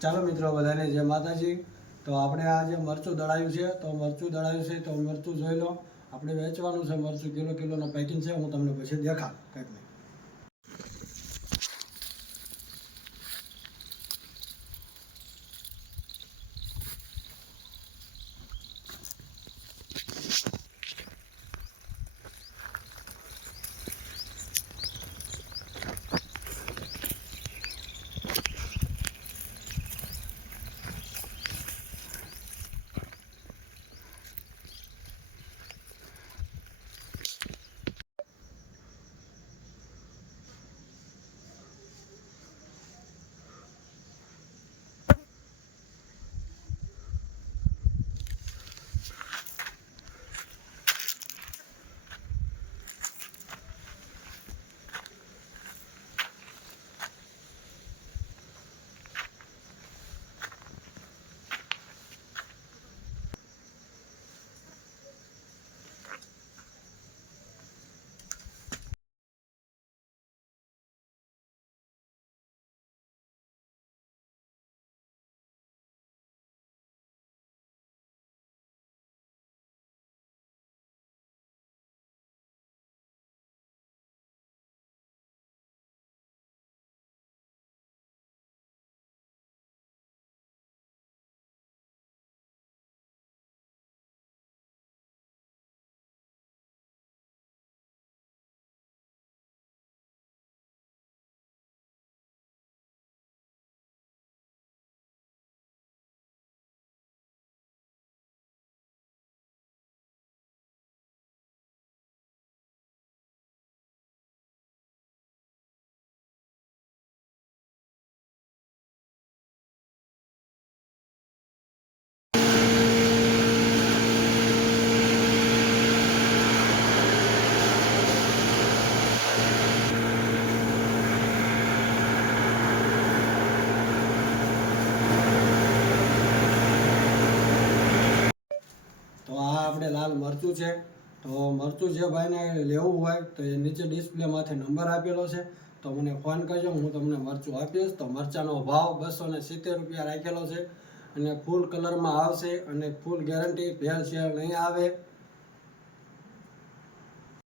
ચાલો મિત્રો, બધાને જય માતાજી. તો આપણે આ જે મરચું દળાયું છે, તો મરચું દળાયું છે, તો મરચું જોઈ લો. આપણે વેચવાનું છે મરચું, કિલો, કિલોનું પેકિંગ છે, હું તમને પછી દેખાડ, કંઈક નહીં. તો આ આપણે લાલ મરચું છે. તો મરચું જે ભાઈને લેવું હોય તો એ નીચે ડિસ્પ્લેમાંથી નંબર આપેલો છે. તો મને ફોન કરજો, હું તમને મરચું આપીશ. તો મરચાંનો ભાવ બસો ને સિત્તેર રૂપિયા રાખેલો છે. અને ફૂલ કલરમાં આવશે અને ફૂલ ગેરંટી ભેળ શેળ નહીં આવે.